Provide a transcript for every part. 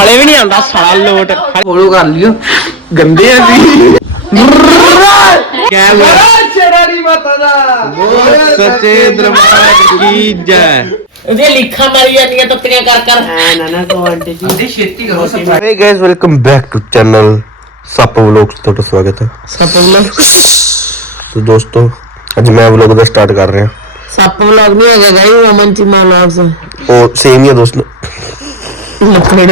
ਹਲੇ ਵੀ ਨਹੀਂ ਆਉਂਦਾ ਸਾਲਾ ਲੋਟ। ਫੋਲੋ ਕਰ ਲਿਓ। ਗੰਦੇ ਆ ਜੀ। ਕੈਮਰਾ। ਚੜਾੜੀ ਮਾਤਾ ਦਾ ਸੱਚੇ ਦਰਬਾਰ ਕੀ ਜੈ। ਉਹਦੀਆਂ ਲਿਖਾਂ ਮਾਰੀ ਜਾਂਦੀਆਂ ਤੱਤੀਆਂ ਕਰ ਕਰ। Hey guys welcome back to channel ਸੱਪ ਵਲੌਗਸ ਤੁਹਾਡਾ ਸਵਾਗਤ ਹੈ। ਸੱਪ ਵਲੌਗ ਸੋ ਦੋਸਤੋ ਅੱਜ ਮੈਂ ਵਲੌਗ ਦਾ ਸਟਾਰਟ ਕਰ ਰਿਹਾ। ਸੱਪ ਵਲੌਗ ਨਹੀਂ ਹੈਗਾ ਗਾਈ ਅਮਨ ਚੀਮਾ ਵਲੌਗਸ ਉਹ ਸੇਮ ਹੀ ਆ ਦੋਸਤ। ਲੱਕੜੇ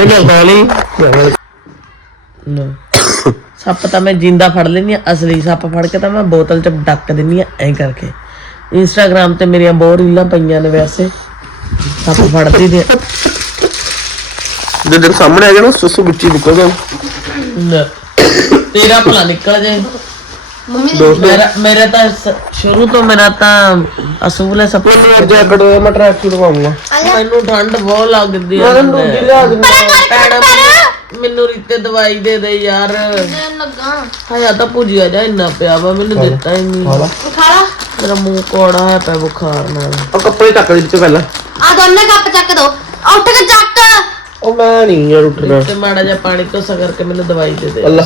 ਨਾ ਸੱਪ ਤਾਂ ਮੈਂ ਜਿੰਦਾ ਫੜ ਲੈਣੀ ਆ ਅਸਲੀ ਸੱਪ ਫੜ ਕੇ ਤਾਂ ਮੈਂ ਬੋਤਲ ਚ ਡੱਕ ਦਿੰਨੀ ਆ ਐਂ ਕਰਕੇ। ਇੰਸਟਾਗ੍ਰਾਮ ਤੇ ਮੇਰੀਆਂ ਬਹੁਤ ਰੀਲਾਂ ਪਈਆਂ ਨੇ ਵੈਸੇ। ਸੱਪ ਫੜਦੀ ਦੇ ਜੇ ਦਿਨ ਸਾਹਮਣੇ ਆ ਗਿਆ ਨਾ ਸੁਸੂ ਵਿੱਚੀ ਨਿਕਲ ਗਿਆ ਨਾ। ਤੇਰਾ ਭਲਾ ਨਿਕਲ ਜੇ ਦੋਸਤ ਮੇਰਾ ਮੇਰਾ ਤਾਂ ਸ- ਸ਼ੁਰੂ ਤੋਂ ਮੇਰਾ ਤਾਂ ਅਸੂਲ ਹੈ ਸਭ ਤੋਂ ਜੈਕਟ ਹੋਇਆ ਮੈਂ ਟਰੈਕ ਸੂਟ ਪਾਉਂਗਾ ਮੈਨੂੰ ਠੰਡ ਬਹੁਤ ਲੱਗਦੀ ਹੈ ਭੈਣ ਮੈਨੂੰ ਰਿੱਤੇ ਦਵਾਈ ਦੇ ਦੇ ਯਾਰ ਹਾਇਆ ਤਾਂ ਭੁਜਿਆ ਜਾ ਇੰਨਾ ਪਿਆ ਵਾ ਮੈਨੂੰ ਦਿੱਤਾ ਹੀ ਨਹੀਂ ਮੇਰਾ ਮੂੰਹ ਕੋੜਾ ਹੈ ਪੈ ਬੁਖਾਰ ਨਾਲ ਉਹ ਕੱਪੜੇ ਚੱਕ ਦੇ ਵਿੱਚੋਂ ਪਹਿਲਾਂ ਆ ਦੋਨੇ ਕੱਪ ਚੱਕ ਦੋ ਉੱਠ ਕੇ ਚੱਕ ਉਹ ਮੈਂ ਨਹੀਂ ਯਾਰ ਉੱਠਣਾ ਤੇ ਮਾੜਾ ਜਿਹਾ ਪਾਣੀ ਤੋਂ ਸਗਰ ਕੇ ਮੈਨੂੰ ਦਵਾਈ ਦੇ ਦੇ ਅੱਲਾ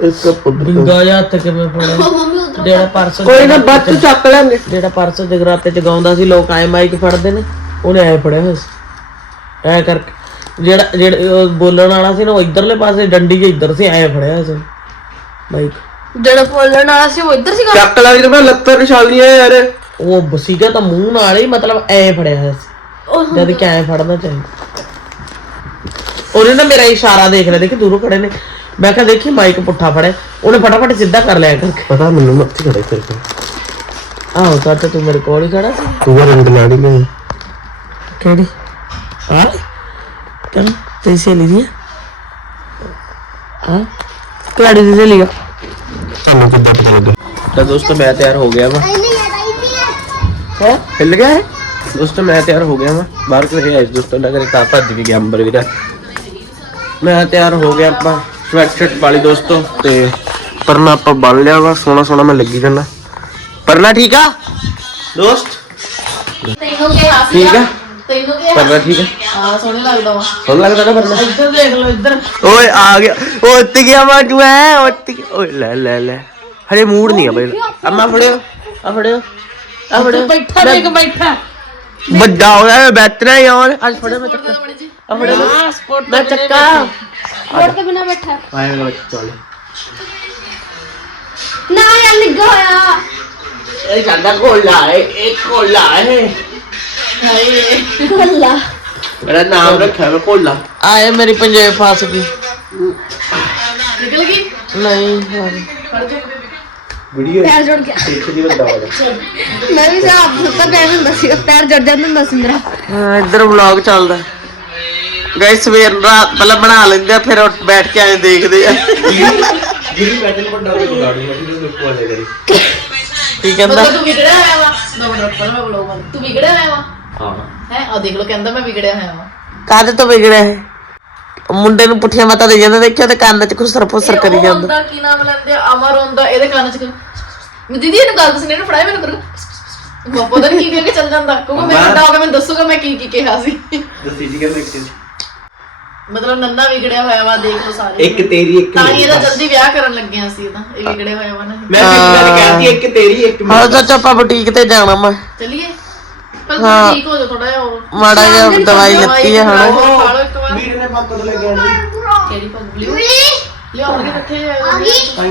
ਇੱਕ ਪੁੱਤ ਜਿਹਾ ਹੱਥ ਕਿਵੇਂ ਮੰਮੀ ਉਧਰ ਜਿਹੜਾ ਪਰਸੋਂ ਕੋਈ ਨਾ ਬੱਤ ਚੱਕ ਲੈਂਦੇ। ਜਿਹੜਾ ਪਰਸੋਂ ਜਗਰਾਤੇ ਚ ਗਾਉਂਦਾ ਸੀ ਲੋਕ ਐ ਮਾਈਕ ਫੜਦੇ ਨੇ ਉਹਨੇ ਐ ਫੜਿਆ ਹੋਇਆ ਸੀ। ਐ ਕਰਕੇ ਜਿਹੜਾ ਜਿਹੜਾ ਬੋਲਣ ਵਾਲਾ ਸੀ ਨਾ ਉਹ ਇਧਰਲੇ ਪਾਸੇ ਡੰਡੀ ਜੇ ਇੱਧਰ ਸੀ ਐ ਫੜਿਆ ਹੋਇਆ ਸੀ ਮਾਈਕ। ਜਿਹੜਾ ਬੋਲਣ ਵਾਲਾ ਸੀ ਉਹ ਇੱਧਰ ਸੀਗਾ? ਚੱਕ ਲਾ ਵੀਰ ਮੈਂ ਲੱਤਾਂ ਨਿਸ਼ਾਨੀਆਂ ਯਾਰ। ਉਹ ਸੀਗਾ ਤਾਂ ਮੂੰਹ ਨਾਲ ਹੀ ਮਤਲਬ ਐ ਫੜਿਆ ਹੋਇਆ ਸੀ। ਜਦ ਕਿ ਐ ਫੜਨਾ ਚਾਹੀਦਾ। ਉਹਨੇ ਨਾ ਮੇਰਾ ਇਸ਼ਾਰਾ ਦੇਖ ਲਿਆ ਦੇਖੀ ਦੂਰੋਂ ਖੜੇ ਨੇ। ਮੈਂ ਕਿਹਾ ਦੇਖੀ ਮਾਈਕ ਪੁੱਠਾ ਫੜਿਆ। ਉਹਨੇ ਫਟਾਫਟ ਸਿੱਧਾ ਕਰ ਲਿਆ ਕਰਕੇ। ਪਤਾ ਮੈਨੂੰ ਮੱਥੀ ਖੜੇ ਤੇਰੇ ਕੋਲ। ਆਹੋ ਤਾਂ ਤੂੰ ਮੇਰੇ ਕੋਲ ਹੀ ਖੜਾ ਸੀ। ਤੂੰ ਆ ਰੰਗ ਲਾੜੀ ਮੈਂ ਕਿਹੜੀ? ਆ? ਕਿਹਨ ਤੇਰੀ ਸਹੇਲੀ ਦੀ ਆ? ਕਿਹੜੀ ਦੀ ਸਹੇਲੀ ਆ। ਤੁਹਾਨੂੰ ਕਿੱਦਾਂ ਪਤਾ ਲੱਗਾ? ਤਾਂ ਦੋਸਤੋ ਮੈਂ ਤਿਆਰ ਹੋ ਗਿਆ ਵਾ। ਹੈ? ਹਿੱਲ ਗਿਆ ਹੈ ਦੋਸਤੋ ਮੈਂ ਤਿਆਰ ਹੋ ਗਿਆ ਵਾ। ਬਾਹਰ ਕਿਤੇ ਆਇਆ ਸੀ ਦੋਸਤੋ ਨਾ ਕਰੇ ਤਾਂ ਭੱਜ ਕੇ ਗਿਆ ਅੰਬਰ ਵੀਰਾ ਮੈਂ ਤਿਆਰ ਹੋ ਗਿਆ ਆਪਾਂ। ਸਵੈਟ ਸ਼ਰਟ ਵਾਲੀ ਦੋਸਤੋ ਤੇ ਪਰਨਾ ਆਪਾਂ ਬੰਨ ਲਿਆ ਵਾ ਸੋਹਣਾ ਸੋਹਣਾ ਮੈਂ ਲੱਗੀ ਜਾਣਾ ਪਰਨਾ ਠੀਕ ਆ? ਦੋਸਤ? ਤੈਨੂੰ ਕਿਹਾ ਠੀਕ ਆ? ਤੈਨੂੰ ਕਿਹਾ ਪਰਨਾ ਠੀਕ ਆ? ਹਾਂ ਸੋਹਣਾ ਲੱਗਦਾ ਵਾ ਸੋਹਣਾ ਲੱਗਦਾ ਨਾ ਪਰਨਾ? ਇੱਧਰ ਦੇਖ ਲਓ ਇੱਧਰ ਓਏ ਆ ਗਿਆ। ਉਹ ਉੱਤ ਗਿਆ ਬਾਜੂ ਐ ਉੱਤ ਗਿਆ। ਓਏ ਲੈ ਲੈ ਲੈ। ਹਰੇ ਮੂਡ ਨਹੀਂ ਆ ਬਈ। ਅੰਮਾ ਫੜਿਓ ਆ ਫੜਿਓ ਆ ਫੜਿਓ। ਬੈਠਾ ਦੇਖ ਬੈਠਾ। ਵੱਡਾ ਹੋ ਗਿਆ ਬੈਤਰਾ ਯਾਰ ਅੱਜ ਫੜਿਓ ਮੈਂ ਚੱਕਾ। ਆ ਫੜਿਓ। ਮੈਂ- ਆ ਸਪੋਰਟ ਮੈਂ ਚੱਕਾ। ਹੋਰ ਤੇ ਬਿਨਾ ਬੈਠਾ। ਆਇਆ ਗਾ ਚੱਲ ਨਾ ਯਾਰ ਨਿੱਗਾ ਹੋਇਆ। ਇਹ ਜਾਂਦਾ ਕੋਲਾ ਹੈ ਇਹ ਕੋਲਾ ਹੈ ਗੱਲਾ ਮੇਰਾ ਨਾਮ ਰੱਖਿਆ ਮੈਂ ਕੋਲਾ ਆਏ ਮੇਰੀ ਪੰਜੇ ਫਸ ਗਈ। ਨਿਕਲ ਗਈ? ਨਹੀਂ ਯਾਰ ਵੀਡੀਓ ਪੈਰ ਜੁੜ ਗਿਆ। ਇੱਕ ਦੀ ਵੱਡਾ ਹੋ ਮੈਂ ਵੀ ਸਾਹ ਸੁੱਤਾ ਪੈਰ ਹੁੰਦਾ ਸੀ ਪੈਰ ਜੁੜ ਜਾਂਦਾ ਹੁੰਦਾ ਸੀ ਮੇਰਾ। ਹਾਂ ਇੱਧਰ ਵਲੌਗ ਚੱਲਦਾ। ਗਾਇਸ ਸਵੇਰ ਰਾਤ ਪਹਿਲਾਂ ਬਣਾ ਲੈਂਦੇ ਆ ਫਿਰ ਉੱਠ ਬੈਠ ਕੇ ਐਂ ਦੇਖਦੇ ਆ। ਜਿਹੜੀ ਬੈਟਲ ਵੱਡਾ ਹੋ ਗਿਆ ਗਾੜੀ ਮੈਂ ਦੇਖੋ ਆਲੇ ਕਰੀ। ਕੀ ਕਹਿੰਦਾ? ਤੂੰ ਵਿਗੜਿਆ ਹੋਇਆ ਵਾ। ਦੋ ਮਿੰਟ ਰੁਕ ਮੈਂ ਬਲੋਗ ਬੰਦ ਤੂੰ ਵਿਗੜਿਆ ਹੋਇਆ ਵਾ? ਹਾਂ। ਹੈ? ਆ ਦੇਖ ਲੋ ਕਹਿੰਦਾ ਮੈਂ ਵਿਗੜਿਆ ਹੋਇਆ ਵਾ। ਕਾਹਦੇ ਤੋਂ ਵਿਗੜਿਆ ਹੈ ਉਹ ਮੁੰਡੇ ਨੂੰ ਪੁੱਠੀਆਂ ਮਤਾਂ ਦੇ ਜਾਂਦਾ ਦੇਖਿਆ ਤੇ ਕੰਨ 'ਚ ਖੁਸਰ ਫੁਸਰ ਕਰੀ ਜਾਂਦਾ। ਹੁੰਦਾ ਕੀ ਨਾਮ ਲੈਂਦੇ ਆ, ਅਮਰ ਹੁੰਦਾ ਇਹਦੇ ਕੰਨ ਚ ਮੈਂ ਦੀਦੀ ਇਹਨੂੰ ਗੱਲ ਦੱਸਣੀ ਇਹਨੂੰ ਫੜਾਇਆ ਮੈਨੂੰ ਕਰੂ ਉਹ ਪਤਾ ਨਹੀਂ ਕੀ ਕਹਿ ਕੇ ਚੱਲ ਜਾਂਦਾ। ਕਿਉਂਕਿ ਮੈਂ ਵੱਡਾ ਹੋ ਕੇ ਮੈਨੂੰ ਦੱਸੂਗਾ ਮੈਂ ਕੀ ਕੀ ਕਿਹਾ ਸੀ। ਦੱਸੀ ਜੀ ਕਹਿੰਦਾ ਇੱਕ ਮਤਲਬ ਨੰਨਾ ਵਿਗੜਿਆ ਹੋਇਆ ਵਾ ਦੇਖ ਲਓ ਸਾਰੇ। ਇੱਕ ਤੇਰੀ ਇੱਕ ਤਾਂ ਹੀ ਇਹਦਾ ਜਲਦੀ ਵਿਆਹ ਕਰਨ ਲੱਗੇ ਸੀ ਇਹਦਾ ਇਹ ਵਿਗੜਿਆ ਹੋਇਆ ਵਾ ਨਾ। ਮੈਂ ਵੀ ਗੱਲ ਕਹਿਤੀ ਇੱਕ ਤੇਰੀ ਇੱਕ ਹਾਂ ਚਾਚਾ ਆਪਾਂ ਬੁਟੀਕ ਤੇ ਜਾਣਾ ਮੈਂ ਚਲਿਏ? ਪਰ ਤੁਸੀਂ ਠੀਕ ਹੋ ਜਾਓ ਥੋੜਾ ਜਿਹਾ ਹੋਰ ਮਾੜਾ ਜਿਹਾ ਦਵਾਈ ਲੱਤੀ ਹੈ ਹੁਣ ਖਾ ਲਓ ਇੱਕ ਵਾਰ। ਵੀਰ ਨੇ ਪੱਕ ਤੋਂ ਲੈ ਕੇ ਆਣੀ ਕਿਹੜੀ ਪੱਗ? ਬਲਿਊ ਲਿਆਉਣਗੇ ਕਿੱਥੇ?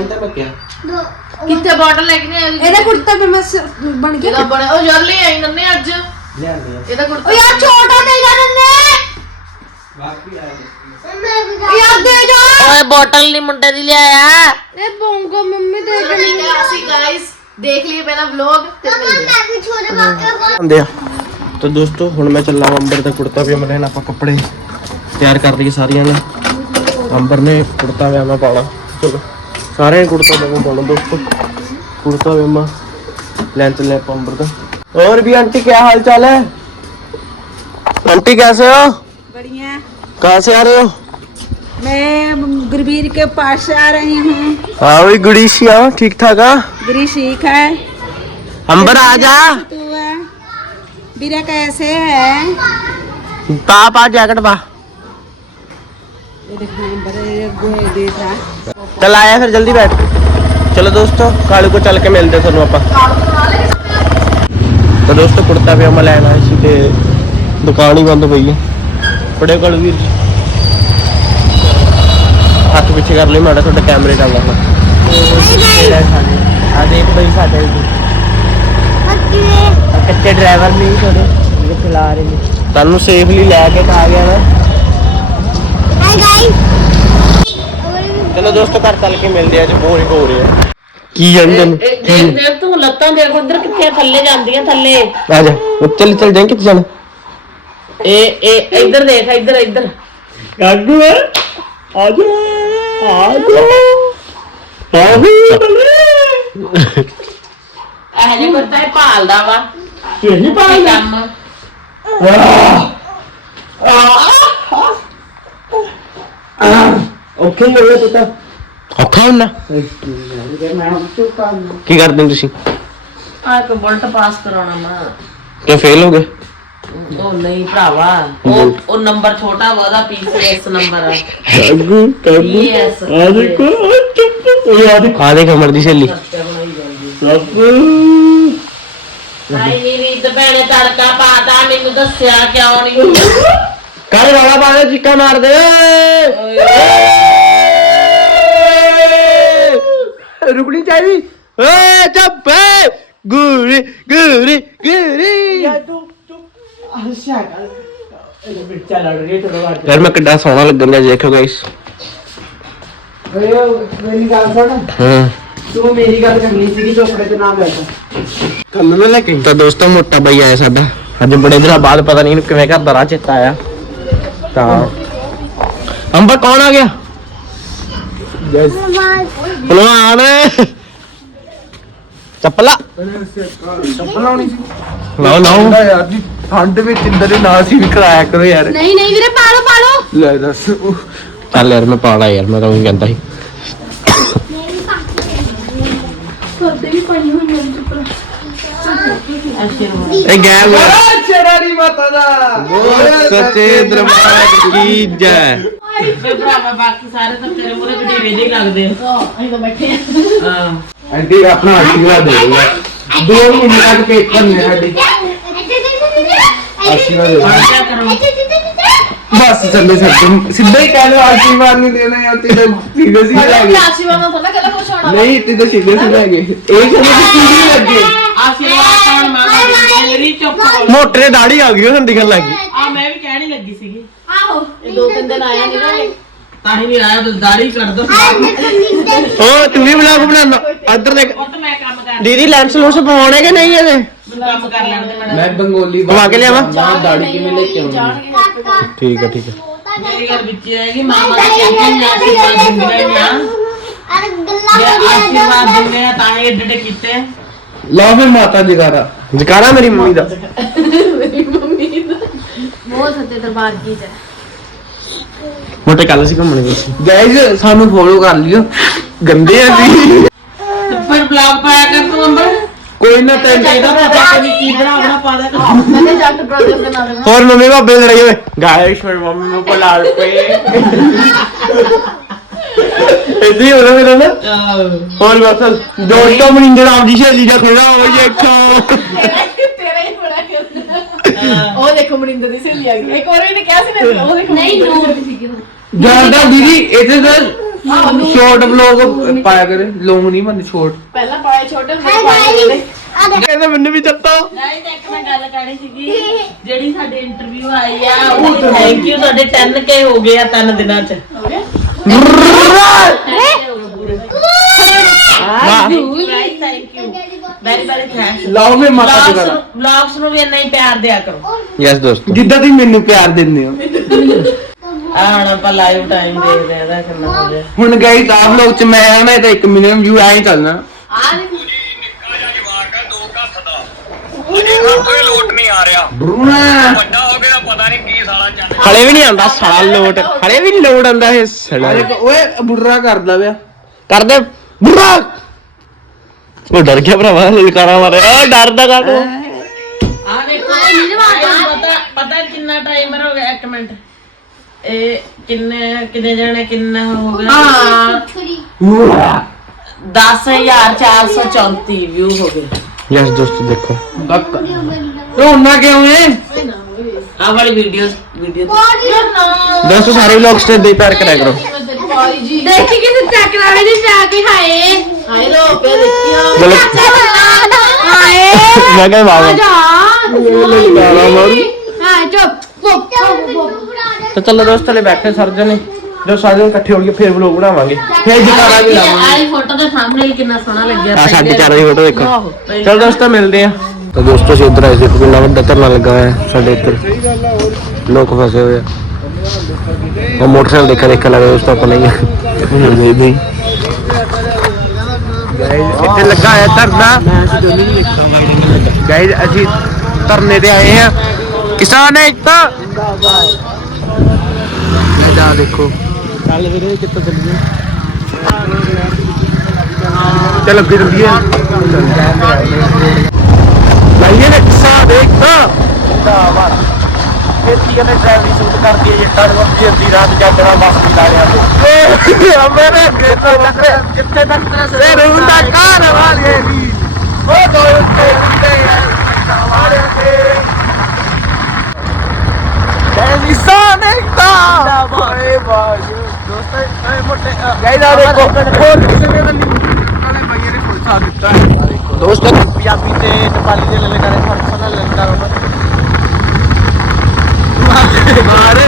ਤਾਂ ਤਾਂ ਕਿਹਾ। ਕਿੱਥੇ ਬਾਟਲ ਲੈ ਕੇ ਨਹੀਂ ਆਈ ਇਹਦਾ ਕੁੜਤਾ ਵੀ ਮੈਂ ਸ- ਬਣ ਗਿਆ। ਇਹਦਾ ਬਣਾ ਉਹ ਯਾਰ ਲੈ ਆਈ ਨੰਨੇ ਅੱਜ। ਲਿਆਂਦੇ ਆ। ਇਹਦਾ ਕੁੜਤਾ ਓ ਯਾਰ ਛੋਟਾ ਦੇ ਜਾ ਨੰਨੇ। ਯਾਰ ਦੇ ਜਾ ਓਏ ਬੋਟਲ ਨਹੀਂ ਮੁੰਡੇ ਦੀ ਲਿਆਇਆ ਇਹ ਬੋਂਗੋ ਮੰਮੀ ਦੇ ਜਾ ਠੀਕ ਹੈ ਅਸੀਂ ਗਾਇਸ ਦੇਖ ਲਈਏ ਪਹਿਲਾਂ ਵਲੌਗ ਤੇ ਮਿਲਦੇ ਹਾਂ। ਆਂਦੇ ਆ ਤਾਂ ਦੋਸਤੋ ਹੁਣ ਮੈਂ ਚੱਲਾਂ ਅੰਬਰ ਦਾ ਕੁੜਤਾ ਪਜਾਮਾ ਲੈਣ ਆਪਾਂ ਕੱਪੜੇ ਤਿਆਰ ਕਰ ਲਈਏ ਸਾਰੀਆਂ ਨੇ ਅੰਬਰ ਨੇ ਕੁੜਤਾ ਪਜਾਮਾ ਪਾਉਣਾ ਚਲੋ ਸਾਰਿਆਂ ਨੇ ਕੁੜਤਾ ਪਜਾਮਾ ਪਾਉਣਾ ਦੋਸਤੋ ਕੁੜਤਾ ਪਜਾਮਾ ਲੈਣ ਚੱਲੇ ਆਪਾਂ ਅੰਬਰ ਦਾ और भी आंटी क्या हाल चाल है आंटी कैसे हो बढ़िया कहाँ से आ रहे हो मैं गुरबीर के पास से आ रही हूँ हाँ वही गुड़ीसी आओ ठीक ठाक हाँ गुरी सीख है अंबर आ जा तू है बीरा कैसे है पा पा जैकेट पा ये दिखाएं बड़े गोए देता चल आया फिर जल्दी बैठ चलो दोस्तों कालू को चल के मिलते ਤੁਹਾਨੂੰ ਆਪਾਂ ਤਾਂ ਦੋਸਤੋ ਕੁੜਤਾ ਪਜਾਮਾ ਲੈਣ ਆਏ ਸੀ ਤੇ ਦੁਕਾਨ ਹੀ ਬੰਦ ਪਈ ਹੈ ਬੜੇ ਕਾਲੂ ਵੀਰ ਜੀ। ਹੱਥ ਪਿੱਛੇ ਕਰ ਲਈ ਮਾੜਾ ਤੁਹਾਡਾ ਕੈਮਰੇ ਦਾ ਕਰਨਾ ਆ ਦੇਖ ਬਈ ਸਾਡੇ ਕੱਚੇ ਡਰਾਈਵਰ ਨਹੀਂ ਥੋੜੇ ਜਿਹੜੇ ਚਲਾ ਰਹੇ ਨੇ। ਤੁਹਾਨੂੰ ਸੇਫਲੀ ਲੈ ਕੇ ਆ ਗਿਆ ਨਾ ਚਲੋ ਦੋਸਤੋ ਘਰ ਚੱਲ ਕੇ ਮਿਲਦੇ ਆ ਅੱਜ। ਬੋਰ ਹੀ ਹੋ ਰਿਹਾ ਕੀ ਜਾਂਦੇ ਨੇ ਦੇਖ ਦੇਖ ਤੂੰ ਲੱਤਾਂ ਦੇਖ ਉਧਰ ਕਿੱਥੇ ਥੱਲੇ ਜਾਂਦੀਆਂ ਥੱਲੇ। ਆ ਜਾ। ਚੱਲ ਚੱਲ ਜਾਈਂ ਕਿੱਥੇ ਜਾਣਾ? ਇਹ ਇਹ ਇੱਧਰ ਦੇਖ ਇੱਧਰ ਇੱਧਰ। ਗਾਗੂ ਆ ਜਾ ਆ ਜਾ। ਆ ਇਹ ਜੇ ਕਰਤਾ ਹੈ ਭਾਲਦਾ ਵਾ। ਕੀ ਇਹ ਕੰਮ। ਓਕੇ ਹੋ ਗਿਆ ਤੂੰ ਤਾਂ ਔਖਾ ਹੁੰਨਾ ਕੀ ਕਰਦੇ ਹੋ ਤੁਸੀਂ? ਆ ਇੱਕ ਬੁਲਟ ਪਾਸ ਕਰਾਉਣਾ ਮੈਂ ਕਿ ਫੇਲ ਹੋ ਗਏ? ਉਹ ਨਹੀਂ ਭਰਾਵਾ ਉਹ ਉਹ ਨੰਬਰ ਛੋਟਾ ਵਾ ਉਹਦਾ ਪੀਸੀਐਸ ਨੰਬਰ ਆ। ਗਾਗੂ ਪੀਐਸ ਆ ਦੇਖੋ ਚੁੱਪ ਉਹ ਆ ਦੇਖ। ਆ ਦੇਖ ਅਮਰ ਦੀ ਸਹੇਲੀ। ਹਾਈ ਨੀ ਰੀਤ ਭੈਣੇ ਤੜਕਾ ਪਾਤਾ ਮੈਨੂੰ ਦੱਸਿਆ ਕਿਉਂ ਨਹੀਂ ਕਾਲੇ ਵਾਲਾ ਬਾਣੇ ਚੀਕਾ ਮਾਰ ਦੇ ਰੁਕਣੀ ਚਾਹੀਦੀ। ਏ ਚੱਪ। ਗੁਰੀ ਗੁਰੀ ਗੁਰੀ। ਯਾਰ ਮੈਂ ਕਿੱਡਾ ਸੋਹਣਾ ਲੱਗਣ ਦਾ ਦੇਖੋ ਗਾਇਸ ਮੇਰੀ ਗੱਲ ਸੁਣ। ਹਾਂ। ਤੂੰ ਮੇਰੀ ਗੱਲ ਕਰਨੀ ਸੀਗੀ ਚੋਪੜੇ ਤੇ ਨਾਮ ਲੈ ਕੰਮ ਮੈਂ ਲੈ ਕੇ ਤਾਂ ਦੋਸਤੋ ਮੋਟਾ ਬਾਈ ਆਇਆ ਸਾਡਾ। ਅੱਜ ਬੜੇ ਦਿਨਾਂ ਬਾਅਦ ਪਤਾ ਨਹੀਂ ਇਹਨੂੰ ਕਿਵੇਂ ਘਰ ਦਾ ਰਾਹ ਚੇਤਾ ਆਇਆ। ਤਾਂ ਅੰਬਰ ਕੌਣ ਆ ਗਿਆ? ਯੈਸ ਭਲਵਾਨ। ਚੱਪਲਾ। ਚੱਪਲਾਉਣੀ ਸੀ। ਲਾਓ ਲਾਓ। ਯਾਰ ਜੀ। ਠੰਡ ਵਿੱਚ ਇੰਦਰ ਦੇ ਨਾਲ ਸੀ ਕਰਾਇਆ ਕਰੋ ਯਾਰ। ਨਹੀਂ ਨਹੀਂ ਵੀਰੇ ਪਾ ਲਓ ਪਾ ਲਓ ਲੈ ਦੱਸ। ਚੱਲ ਯਾਰ ਮੈਂ ਪਾਣਾ ਯਾਰ ਮੈਂ ਤਾਂ ਉਹੀ ਕਹਿੰਦਾ ਸੀ। ਕਰਦੇ ਵੀ ਪਾਈ ਹੋਈ ਮੇਰੀ ਚੱਪਲ ਇਹ ਗੈਰ ਚੜਾੜੀ ਮਾਤਾ ਦਾ। ਸੱਚੇ ਦਰਬਾਰ ਕੀ ਜੈ। ਭਰਾਵਾ ਬਾਕੀ ਸਾਰੇ ਤਾਂ ਤੇਰੇ ਮੂਰੇ ਕਿਤੇ ਵੇਦੇ ਲੱਗਦੇ ਆ। ਅਸੀਂ ਤਾਂ ਬੈਠੇ ਆ। ਹਾਂ। ਆਂਟੀ ਆਪਣਾ ਆਸ਼ੀਰਵਾਦ ਦੇ ਦੋ ਮਹੀਨੇ ਤੱਕ ਪੇਪਰ ਨੇ ਸਾਡੀ। ਆਸ਼ੀਰਵਾਦ ਦੇ ਦਿਓ। ਬਸ ਚੱਲੇ ਸੱਜਣ ਸਿੱਧਾ ਹੀ ਕਹਿ ਲਓ ਆਸ਼ੀਰਵਾਦ ਨਹੀਂ ਦੇਣਾ ਯਾਰ ਤੇ ਸੀਰੀਅਸ ਹੀ ਲੈ ਗਏ ਆਸ਼ੀਰਵਾਦ ਨਾਲ ਥੋੜਾ ਗੱਲਾਂ ਕੁਛ ਹੋਣਾ। ਨਹੀਂ ਤੇ ਤਾਂ ਸੀਰੀਅਸ ਹੀ ਲੈ ਗਏ। ਇਹ ਸਮਝ ਕਿੰਨੀ ਲੱਗੇ ਆਸ਼ੀਰਵਾਦ ਕੌਣ ਮੰਗਦਾ ਮੇਰੀ ਚੁੱਪ ਕਰੋ। ਮੋਟੇ ਨੇ ਦਾੜੀ ਆ ਗਈ ਉਹ ਦਿਖਣ ਲੱਗੀ ਆ ਮੈਂ ਵੀ ਕਹਿਣੀ ਲੱਗੀ ਸੀਗੀ। ਆਹੋ। ਇਹ ਦੋ ਤਿੰਨ ਦਿਨ ਆਇਆ ਨਹੀਂ ਨਾ ਇਹ। ਤਾਂ ਹੀ ਨਹੀਂ ਆਇਆ ਦਾੜੀ ਕੱਢ ਦੋ ਓ ਤੂੰ ਵੀ ਵਲੌਗ ਬਣਾਉਣਾ ਇੱਧਰ ਦੇਖ। ਉਹ ਤਾਂ ਮੈਂ ਕੰਮ ਕਰ ਦੀਦੀ ਲੈਂਸ ਲੂਸ ਪਵਾਉਣੇ ਕਿ ਨਹੀਂ ਇਹਦੇ? ਮੈਨੂੰ ਕੰਮ ਕਰ ਲੈਣ ਦੇ ਮੈਡਮ ਮੈਂ ਬੰਗੋਲੀ ਪਵਾ ਕੇ ਲਿਆਵਾਂ? ਮਾਂ ਦਾੜੀ ਕਿਵੇਂ ਲੈ ਕੇ ਆਉਂਦੀ? ਜਾਣਗੇ ਠੀਕ ਹੈ ਠੀਕ ਹੈ। ਮੇਰੀ ਗੱਲ ਵਿੱਚ ਹੀ ਰਹੇਗੀ ਮਾਮਾ ਦਾ ਕਹਿੰਦੇ ਨੇ ਆਸ਼ੀਰਵਾਦ ਦਿੰਦੇ ਨੇ ਆ। ਜੇ ਆਸ਼ੀਰਵਾਦ ਦਿੰਦੇ ਆ ਤਾਂ ਹੀ ਏਡੇ ਕੀਤੇ। ਲਾ ਫੇ ਮਾਤਾ ਜਗਾਰਾ। ਜਕਾਰਾ ਮੇਰੀ ਮੰਮੀ ਦਾ। ਬਹੁਤ ਸੱਤੇ ਦਰਬਾਰ ਕੀ ਜੈ। ਮੋਟੇ ਕੱਲ ਸੀ ਘੁੰਮਣੇ ਗਏ ਸੀ। ਗਾਇਜ਼ ਸਾਨੂੰ ਫੋਲੋ ਕਰ ਲਿਓ। ਗੰਦੇ ਆ ਤੇ ਫਿਰ ਬਲੌਗ ਪਾਇਆ ਕਰ ਤੂੰ ਅੰਬਰ ਕੋਈ ਨਾ ਤੈਨੂੰ ਇਹਦਾ ਪਤਾ ਕਦੀ ਕੀ ਬਣਾਉਣਾ ਪਾ ਦੇ। ਮੈਂ ਤੇ ਜੱਟ ਬ੍ਰਦਰ ਦੇ ਨਾਲ। ਹੋਰ ਮੰਮੀ ਬਾਬੇ ਦੀ ਲੜਾਈ ਹੋਏ ਗਾਇਸ਼ ਮੇਰੀ ਮੰਮੀ ਨੂੰ ਕੋਲ ਲੜ ਪਏ ਇਦਾਂ ਹੀ ਹੋ ਰਿਹਾ ਮੇਰਾ ਨਾ। ਹੋਰ ਬਸ ਦੋਸਤੋ ਮਨਿੰਦਰ ਆਪ ਦੀ ਸਹੇਲੀ ਦਾ ਖੜਾ ਹੋ ਤੇਰਾ ਉਹ ਦੇਖੋ ਮਨਿੰਦਰ ਦੀ ਸਹੇਲੀ ਆ ਗਈ। ਇੱਕ ਵਾਰ ਇਹਨੇ ਕਿਹਾ ਸੀ ਨਾ ਉਹ ਦੇਖੋ ਨਹੀਂ ਨੂਰ ਸੀਗੀ ਜਾਂਦਾ ਦੀਦੀ ਇੱਥੇ ਤਾਂ ਸ਼ਾਰਟ ਵਲੌਗ ਪਾਇਆ ਕਰੇ। ਲੌਂਗ ਨਹੀਂ ਬੰਦ ਸ਼ਾਰਟ ਪਹਿਲਾਂ ਪਾਏ ਛੋਟੇ ਹੁੰਦੇ ਪਾਏ ਨੇ ਕਹਿੰਦਾ ਮੈਨੂੰ ਵੀ ਚੱਤੋ ਨਹੀਂ ਤੇ ਇੱਕ ਮੈਂ ਗੱਲ ਕਰਨੀ ਸੀਗੀ ਜਿਹੜੀ ਸਾਡੇ ਇੰਟਰਵਿਊ ਆਈ ਆ ਉਹਦੇ ਥੈਂਕ ਯੂ ਤੁਹਾਡੇ 10k ਹੋ ਗਏ ਆ ਤਿੰਨ ਦਿਨਾਂ ਚ। Very thank you very very thanks ਲਾਓ ਫੇ ਮਾਤਾ ਜਗਾਰਾ ਵਲੌਗਸ ਨੂੰ ਵੀ ਇੰਨਾ ਹੀ ਪਿਆਰ ਦਿਆ ਕਰੋ। ਯੈਸ ਦੋਸਤੋ। ਜਿੱਦਾਂ ਤੁਸੀਂ ਮੈਨੂੰ ਪਿਆਰ ਦਿੰਦੇ ਹੋ। ਆ ਹੁਣ ਆਪਾਂ ਲਾਈਵ ਟਾਈਮ ਦੇਖਦੇ ਆ ਇਹਦਾ ਕਿੰਨਾ ਹੋ ਗਿਆ। ਹੁਣ ਗਾਇਜ਼ ਆਪ ਲੋਕ ਚ ਮੈਂ ਆਣਾ ਤਾਂ 1 ਮਿਲੀਅਨ ਵਿਊ ਐਂ ਚੱਲਣਾ। ਆ ਦੇਖੋ ਕੋਈ ਲੋਟ ਨਹੀਂ ਆ ਰਿਹਾ। ਬਰੂਣਾ ਵੱਡਾ ਹੋ ਗਿਆ ਪਤਾ ਨਹੀਂ ਕੀ ਸਾਲਾ ਚੱਲ ਹਲੇ ਵੀ ਨਹੀਂ ਆਉਂਦਾ ਸਾਲਾ ਲੋਟ। ਹਲੇ ਵੀ ਨੀ ਲੋਟ ਆਉਂਦਾ ਇਹ ਸੜਾ ਅਰੇ ਓਏ ਬੁਰਰਾ ਕਰਦਾ ਵਿਆ ਕਰਦੇ ਬੁਰਾ ਉਹ ਡਰ ਗਿਆ ਭਰਾਵਾ ਲਲਕਾਰਾ ਮਾਰੇ। ਆ ਡਰਦਾ ਕਾ ਤੂੰ ਆ ਦੇਖੋ ਪਤਾ ਪਤਾ ਕਿੰਨਾ ਟਾਈਮਰ ਹੋ ਗਿਆ ਇੱਕ ਮਿੰਟ। ਇਹ ਕਿੰਨੇ ਕਿੰਨੇ ਜਣੇ ਕਿੰਨਾ ਹੋ ਗਿਆ? ਹਾਂ। 10434 ਵਿਊ ਹੋ ਗਏ। ਯਸ ਦੋਸਤੋ ਦੇਖੋ ਰੋਣਾ ਕਿਉਂ ਏ ਆ ਵਾਲੀ ਵੀਡੀਓ ਵੀਡੀਓ ਦੋਸਤੋ ਸਾਰੇ ਵਲੌਗਸ ਤੇ ਦੇ ਪਿਆਰ ਕਰਿਆ ਕਰੋ ਦੇਖੀ ਕਿ ਚੱਕ ਰਾਣੀ ਦੀ ਜਾ ਕੇ ਹਾਏ ਹਾਏ ਲੋ ਪੇ ਦੇਖਿਆ ਗਲਤ ਹਾਏ ਮੈਂ ਕਿਹਾ ਬਾਬਾ ਜਾ ਹਾਂ ਚੁੱਪ ਚੁੱਪ ਚੁੱਪ ਤਾਂ ਚਲੋ ਦੋਸਤੋ ਲੈ ਬੈਠੇ ਸਰਜਣ ਨੇ ਜੋ ਸਾਰੇ ਜਣੇ ਇਕੱਠੇ ਹੋ ਕੇ ਫੇਰ ਵਲੌਗ ਬਣਾਵਾਂਗੇ। ਫੇਰ ਜਕਾਰਾ ਵੀ ਲਾਵਾਂਗੇ। ਆਈ ਫੋਟੋ ਦੇ ਸਾਹਮਣੇ ਕਿੰਨਾ ਸੋਹਣਾ ਲੱਗਿਆ ਆ ਸਾਡੇ ਚਾਰਾਂ ਦੀ ਫੋਟੋ ਦੇਖੋ। ਚਲ ਦੋਸਤੋ ਮਿਲਦੇ ਆ। ਤਾਂ ਦੋਸਤੋ ਅਸੀਂ ਇੱਧਰ ਆਏ ਦੇਖੋ ਕਿੰਨਾ ਵੱਡਾ ਧਰਨਾ ਲੱਗਾ ਹੋਇਆ ਹੈ ਸਾਡੇ ਇੱਧਰ। ਲੋਕ ਫਸੇ ਹੋਏ ਆ। ਉਹ ਮੋਟਰਸਾਈਕਲ ਦੇਖਾ ਦੇਖਾ ਲੱਗਾ ਦੋਸਤੋ ਆਪਾਂ ਨਹੀਂ ਨਹੀਂ ਬਈ ਇੱਥੇ ਲੱਗਾ ਹੈ ਧਰਨਾ। ਗਾਇਜ਼ ਅਸੀਂ ਧਰਨੇ ਤੇ ਆਏ ਆ। ਕਿਸਾਨ ਏਕਤਾ। ਇਹ ਜਾ ਦੇਖੋ। ਚੱਲ ਵੀਰੇ ਕਿੱਥੇ ਚੱਲੀਏ? ਚੱਲ ਅੱਗੇ ਚੱਲੀਏ। ਲਾਈਏ ਨੇ ਕਿਸਾਨ ਏਕਤਾ ਜਿੰਦਾਬਾਦ ਖੇਤੀ ਨੇ ਡਰਾਈਵਰੀ ਸੂਟ ਕਰਦੀ ਹੈ ਜੱਟਾਂ ਨੂੰ ਅੱਧੀ ਅੱਧੀ ਰਾਤ ਜਾਂਦਣਾ ਬੱਸ ਵੀ ਲਾ ਲਿਆ ਮੇਰੇ ਕਿੱਥੇ ਤੱਕ ਕਿੱਥੇ ਤੱਕ ਰੇ ਰੁੰਦਾ ਕਾਰ ਵਾਲੇ ਦੀ ਉਹ ਦੋ ਉੱਤੇ ਹੁੰਦੇ ਵਾਲੇ ਦੇ ਕਿਸਾਨ ਏਕਤਾ ਓਏ ਬਾਜੂ ਗਾਇਦਾ ਦੇਖੋ। ਦੋਸਤੋ ਪੰਜਾਬੀ ਤੇ ਨੇਪਾਲੀ ਦੇ ਲੱਲੇ ਕਰੇ ਫ਼ਰਕ ਨਾਲ ਲੱਗਦਾ ਰੋਣਾ ਮਾਰ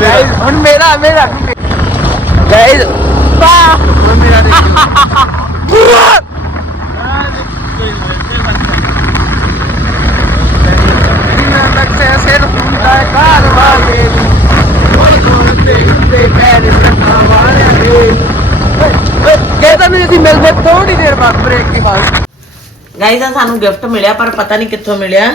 ਗਾਇਸ ਹੁਣ ਮੇਰਾ ਮੇਰਾ। ਗਾਇਸ ਪਾ ਹੁਣ ਮੇਰਾ ਦੇਖੋ ਤੱਕ ਸੇ ਸਿਰ ਹੁੰਦਾ ਹੈ ਕਾਰ ਵਾਲੇ ਓਏ ਕੋਲ ਤੇ ਤੇ ਪੈਰ ਰੱਖਾ ਵਾਲਿਆਂ ਦੇ ਕਹਿੰਦਾ ਨਹੀਂ ਅਸੀਂ ਮਿਲਦੇ ਥੋੜੀ ਦੇਰ ਬਾਅਦ ਬ੍ਰੇਕ ਕੇ ਬਾਅਦ। ਗਾਈਜ਼ ਆ ਸਾਨੂੰ ਗਿਫਟ ਮਿਲਿਆ ਪਰ ਪਤਾ ਨਹੀਂ ਕਿੱਥੋਂ ਮਿਲਿਆ।